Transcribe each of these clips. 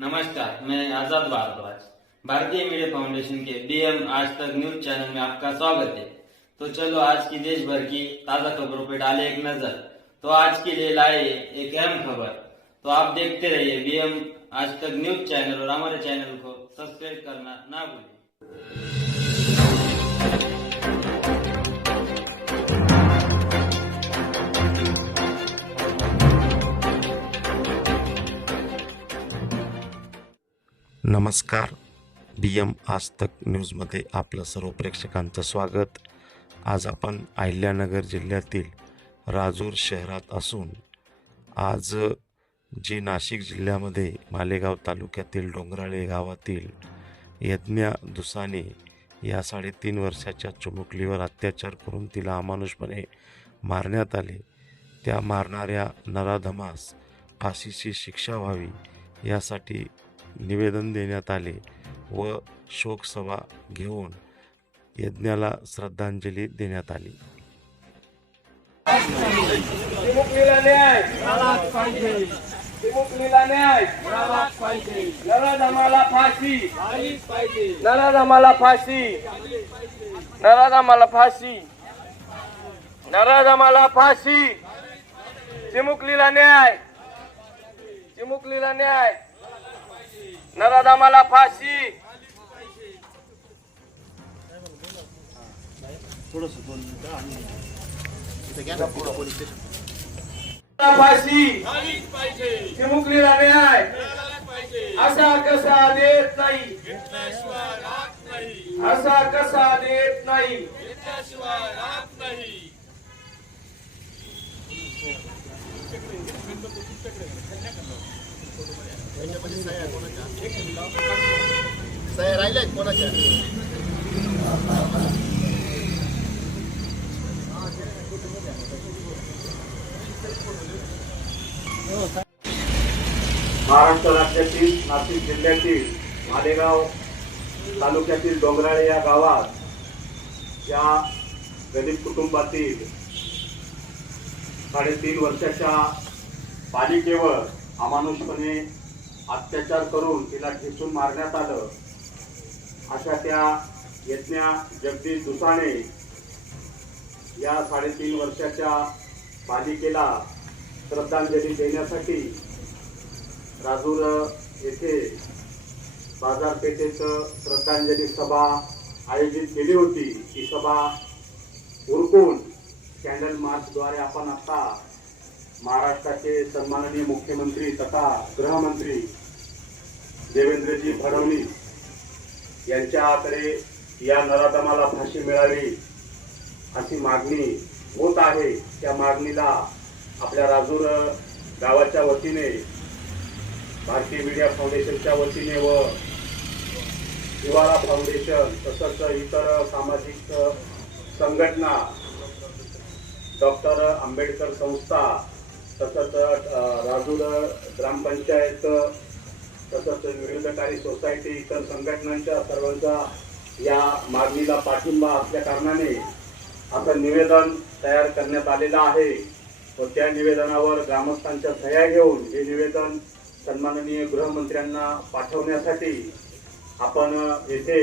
नमस्कार, मैं आजाद भारद्वाज भारतीय मीडिया फाउंडेशन के बीएम आज तक न्यूज चैनल में आपका स्वागत है। तो चलो आज की देश भर की ताजा खबरों पर डाले एक नजर। तो आज के लिए लाए एक अहम खबर। तो आप देखते रहिए बीएम आज तक न्यूज चैनल और हमारे चैनल को सब्सक्राइब करना ना भूलें। नमस्कार, बीएम आज तक न्यूजमध्ये आपलं सर्व प्रेक्षकांचं स्वागत। आज आपण अहिल्यानगर जिल्ह्यातील राजूर शहरात असून आज जी नाशिक जिल्ह्यामध्ये मालेगाव तालुक्यातील डोंगराळे गावातील यज्ञा दुसाने या 3.5 वर्षाच्या चिमुकलीवर अत्याचार करून तिला अमानुषपणे मारण्यात आले, त्या मारणाऱ्या नराधमास फाशीची शिक्षा व्हावी यासाठी निवेदन देण्यात आले व शोकसभा घेऊन यज्ञाला श्रद्धांजली देण्यात आली। चिमुकलीला न्याय मिळालाच पाहिजे, चिमुकलीला न्याय मिळालाच पाहिजे, नराधमाला फाशी झालीच पाहिजे, नराधमाला फाशी, नराधमाला फाशी, नराधमाला फाशी, चिमुकलीला न्याय, चिमुकलीला न्याय, नराधमाला फाशी, फाशी, चिमुकलीला न्याय असा कसा देत नाही, असा कसा देत नाही, राहिलेत कोणाच्या महाराष्ट्र राज्यातील नाशिक जिल्ह्यातील मालेगाव तालुक्यातील डोंगराळे या गावात या गरीब कुटुंबातील 3.5 वर्षाच्या बालिकेवर अमानुषपणे अत्याचार करून तिला ठेचून मारण्यात आलं। अशा त्या यज्ञा जगदीश दुसाने या 3.5 वर्षाच्या बालिकेला श्रद्धांजली देण्यासाठी राजूर येथे बाजारपेठेत श्रद्धांजली सभा आयोजित केली होती। ही सभा उरकून कॅन्डल मार्चद्वारे आपण आता महाराष्ट्राचे सन्माननीय मुख्यमंत्री तथा गृहमंत्री देवेंद्रजी फडणवीस यांच्याकडे या नराधमाला फाशी मिळावी अशी मागणी होत आहे। त्या मागणीला आपल्या राजूर गावाच्या वतीने भारतीय मीडिया फाउंडेशनच्या वतीने व हिवाळा फाउंडेशन तसंच इतर सामाजिक संघटना, डॉक्टर आंबेडकर संस्था तसंच राजूर ग्रामपंचायत तसंच विरोधकारी सोसायटी इतर संघटनांच्या सर्वांचा या मागणीला पाठिंबा असल्या कारणाने असं निवेदन तयार करण्यात आलेलं आहे व त्या निवेदनावर ग्रामस्थांच्या सह्या घेऊन हे निवेदन सन्माननीय गृहमंत्र्यांना पाठवण्यासाठी आपण येथे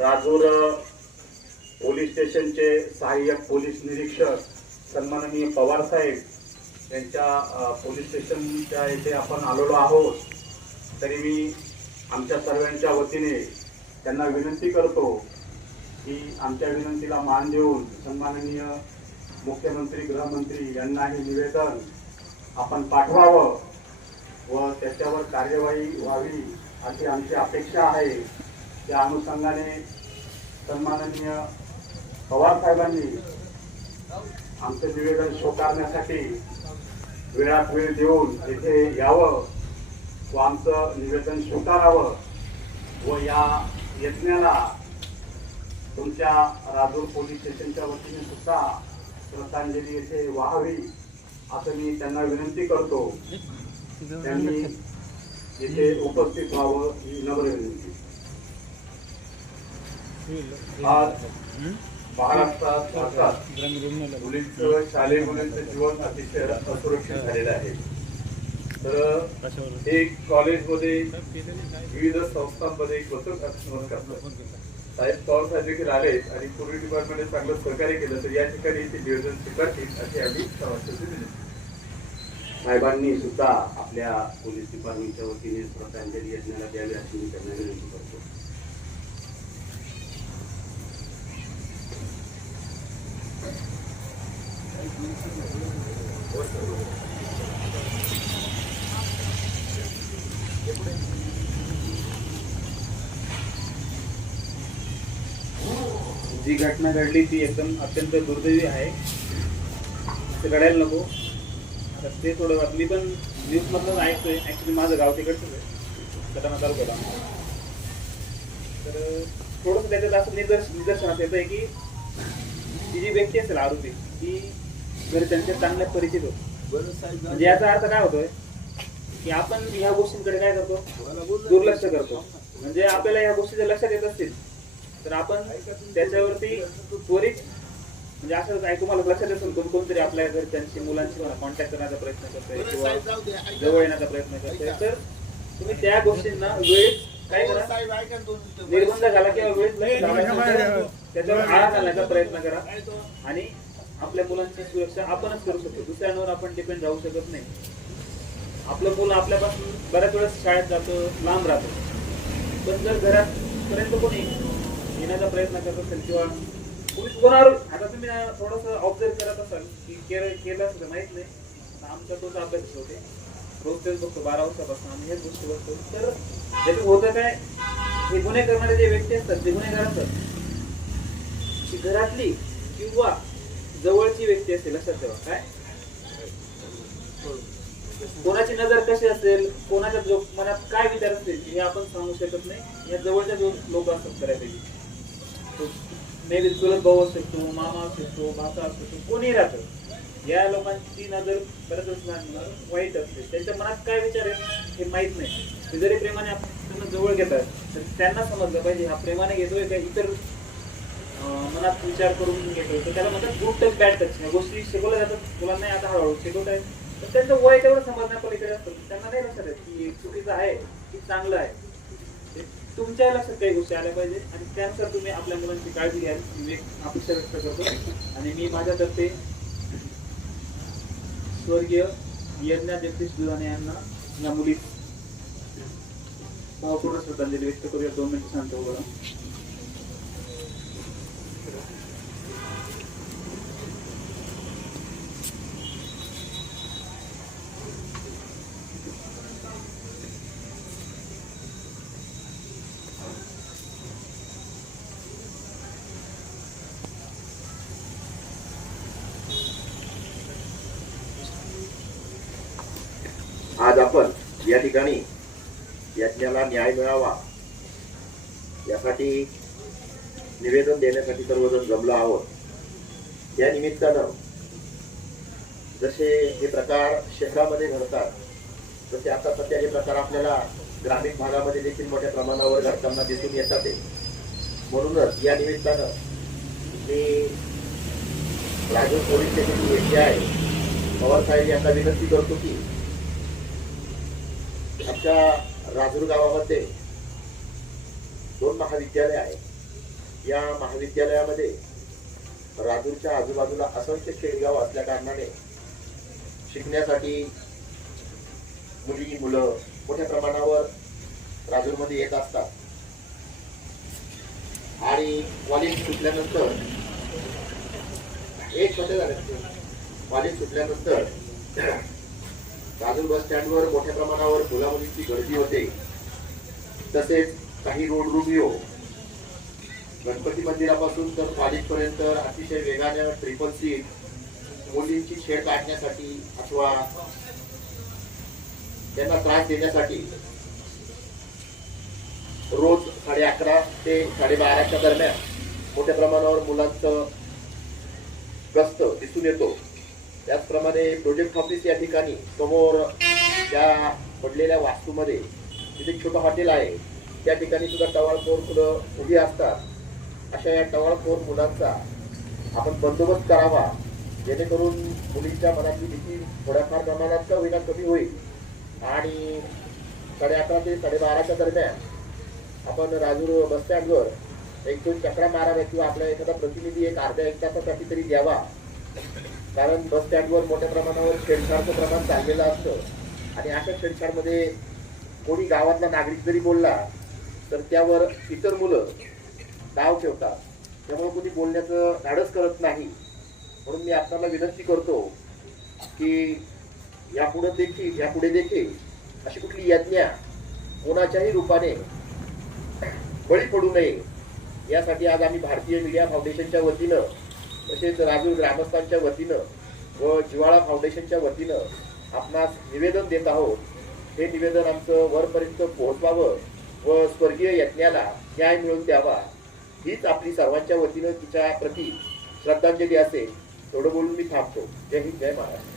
राजूर पोलीस स्टेशनचे सहाय्यक पोलीस निरीक्षक सन्माननीय पवार साहेब यांच्या पोलीस स्टेशनच्या येथे आपण आलेलो आहोत। तरी मी आमच्या सर्वांच्या वतीने त्यांना विनंती करतो की आमच्या विनंतीला मान देऊन सन्माननीय मुख्यमंत्री गृहमंत्री यांना हे निवेदन आपण पाठवावं व त्याच्यावर कार्यवाही व्हावी अशी आमची अपेक्षा आहे। त्या अनुषंगाने सन्माननीय पवार साहेबांनी आमचं निवेदन स्वीकारण्यासाठी वेळात वेळ देऊन येथे यावं व आमचं निवेदन स्वीकारावं व या यज्ञाला तुमच्या राजूर पोलीस स्टेशनच्या वतीने सुद्धा श्रद्धांजली येथे व्हावी असं मी त्यांना विनंती करतो। त्यांनी येथे उपस्थित व्हावं ही नम्र विनंती। आज महाराष्ट्रात मुलींचं शालेय मुलींचं जीवन अतिशय असुरक्षित झालेलं आहे। तर हे कॉलेजमध्ये विविध संस्थांमध्ये एक बचत आत्महत्या करतात. साहेब पवार साहेब देखील आले आणि पोलीस डिपार्टमेंटने चांगलं सहकार्य केलं, तर या ठिकाणी ते नियोजन स्वीकारतील अशी आम्ही समाजाची विनंती. साहेबांनी सुद्धा आपल्या पोलीस डिपार्टमेंटच्या वतीने श्रद्धांजली यज्ञाला द्यावी अशी मी त्यांना विनंती करतो. जी घटना घडली ती एकदम अत्यंत दुर्दैवी आहे. असं घडायला नको. आता ते थोडं मी पण न्यूजमधूनच ऐकतोय. ॲक्च्युली माझं गाव तिकडचंच आहे, सटाणा तालुक्याला. तर थोडंसं त्याच्यात असं निदर्शनात येतं आहे की ती जी व्यक्ती असेल आरोपी ती घरच्यांच्या चांगल्या परिचित होतो. म्हणजे याचा अर्थ काय होतोय की आपण ह्या गोष्टींकडे काय करतो, दुर्लक्ष करतो. म्हणजे आपल्याला ह्या गोष्टी जर लक्षात येत असतील तर आपण त्याच्यावरती त्वरित म्हणजे असं काय तुम्हाला लक्षात असेल कोणतरी आपल्या घरच्यांशी मुलांशी कॉन्टॅक्ट करण्याचा प्रयत्न करतोय किंवा जवळ येण्याचा प्रयत्न करतोय, तर तुम्ही त्या गोष्टींना वेळेत काय करा, निर्बंध घाला किंवा वेळेत त्याच्यावर आळा घालण्याचा प्रयत्न करा. आणि आपल्या मुलांची सुरक्षा आपणच करू शकतो, दुसऱ्यांवर आपण डिपेंड राहू शकत नाही. आपलं मुलं आपल्यापासून बऱ्याच वेळेस शाळेत जातो, लांब राहतो, पण जर घरात पर्यंत कोणी येण्याचा प्रयत्न करत असेल किंवा पोलीस कोणावर, आता तुम्ही थोडंसं ऑब्झर्व करत असाल की केलं असं माहित नाही, आमचा तोच अभ्यास होते, रोज तेच बघतो 12 वर्षापासून आम्ही हेच गोष्टी बघतो. तर त्याच्यात होतं काय, हे गुन्हे करणारे जे व्यक्ती असतात ते गुन्हेगार असतात, ती घरातली किंवा जवळची व्यक्ती असते. लक्षात ठेवा, काय कोणाची नजर कशी असेल, कोणाच्या मनात काय विचार असतील हे आपण सांगू शकत नाही. या जवळच्या लोक असतात बऱ्यापैकी, मे बी चुलत भाऊ असू शकतो, मामा असू शकतो, भाचा असू शकतो, कोणी राहतं. या लोकांची नजर बऱ्याच वाईट असते. त्यांच्या मनात काय विचार आहे हे माहित नाही. ते जरी प्रेमाने आपण जवळ घेतात तर त्यांना समजलं पाहिजे हा प्रेमाने घेतोय का इतर मनात विचार करून घेतोय. तर त्याला म्हणतात गुड टच बॅड टच. या गोष्टी शिकवल्या जातात मुलांना, आता हळूहळू शिकवत आहेत. तर त्यांचं वय तेवढं समजण्यापलीकडे असतं, त्यांना नाही लक्षात आहे की चुकीचं आहे की चांगलं आहे. तुमच्या लक्षात काही गोष्टी आल्या पाहिजे आणि त्यानुसार तुम्ही आपल्या मुलांची काळजी घ्याल मी अपेक्षा व्यक्त करतो. आणि मी माझ्यातर्फे स्वर्गीय यज्ञा जगदीश दुधाणे यांना या मुली भावपूर्ण श्रद्धांजली व्यक्त करूया. 2 मिनिट शांत हो बघा. आज आपण या ठिकाणी यज्ञाला न्याय मिळावा यासाठी निवेदन देण्यासाठी सर्वजण जमलो आहोत. या निमित्तानं जसे हे प्रकार शहरामध्ये घडतात तसे आता सध्या हे प्रकार आपल्याला ग्रामीण भागामध्ये देखील मोठ्या प्रमाणावर घडताना दिसून येतात. म्हणूनच या निमित्तानं मी राजूर पोलीस स्टेशन येथे आहे पवार साहेब यांना विनंती करतो की आमच्या राजूर गावामध्ये 2 महाविद्यालय आहेत. या महाविद्यालयामध्ये राजूरच्या आजूबाजूला असंख्य खेडेगाव असल्या कारणाने शिकण्यासाठी मुलं मोठ्या प्रमाणावर राजूरमध्ये येत असतात. आणि कॉलेज सुटल्यानंतर कॉलेज सुटल्यानंतर राजूर बस स्टँडवर मोठ्या प्रमाणावर मुला मुलींची गर्दी होते. तसेच काही रोड रोमिओ गणपती मंदिरापासून तर कॉलेजपर्यंत अतिशय वेगाने ट्रिपल सीट मुलींची छेड काढण्यासाठी अथवा त्यांना त्रास देण्यासाठी रोज 11:30 ते 12:30च्या दरम्यान मोठ्या प्रमाणावर मुलांचं गस्त दिसून येतो. त्याचप्रमाणे प्रोजेक्ट ऑफिस या ठिकाणी समोर त्या पडलेल्या वास्तूमध्ये तिथे छोटं हॉटेल आहे, त्या ठिकाणी सुद्धा टवाळखोर मुलं उभी असतात. अशा या टवाळखोर मुलांचा आपण बंदोबस्त करावा, जेणेकरून मुलींच्या मनातली भीती थोड्याफार प्रमाणात का होईना कमी होईल. आणि 11:30 ते 12:30च्या दरम्यान आपण राजूर बस स्टँडवर एक दोन चक्रा माराव्या किंवा आपला एखादा प्रतिनिधी एक अर्ध्या एक तासासाठी तरी द्यावा. कारण बस स्टँडवर मोठ्या प्रमाणावर छेडछाडचं प्रमाण चाललेलं असतं आणि अशा छेडछाडमध्ये कोणी गावातला नागरिक जरी बोलला तर त्यावर इतर मुलं नाव ठेवतात. त्यामुळे कोणी बोलण्याचं धाडस करत नाही. म्हणून मी आपल्याला विनंती करतो की यापुढे देखील अशी कुठली यज्ञा कोणाच्याही रूपाने बळी पडू नये यासाठी आज आम्ही भारतीय मीडिया फाउंडेशनच्या वतीनं तसेच राजूर ग्रामस्थांच्या वतीनं व जिव्हाळा फाउंडेशनच्या वतीनं आपणास निवेदन देत आहोत. हे निवेदन आमचं वरपर्यंत पोहोचवावं व स्वर्गीय यज्ञाला न्याय मिळवून द्यावा हीच आपली सर्वांच्या वतीनं तिच्या प्रती श्रद्धांजली असेल. एवढं बोलून मी थांबतो. जय हिंद, जय महाराष्ट्र.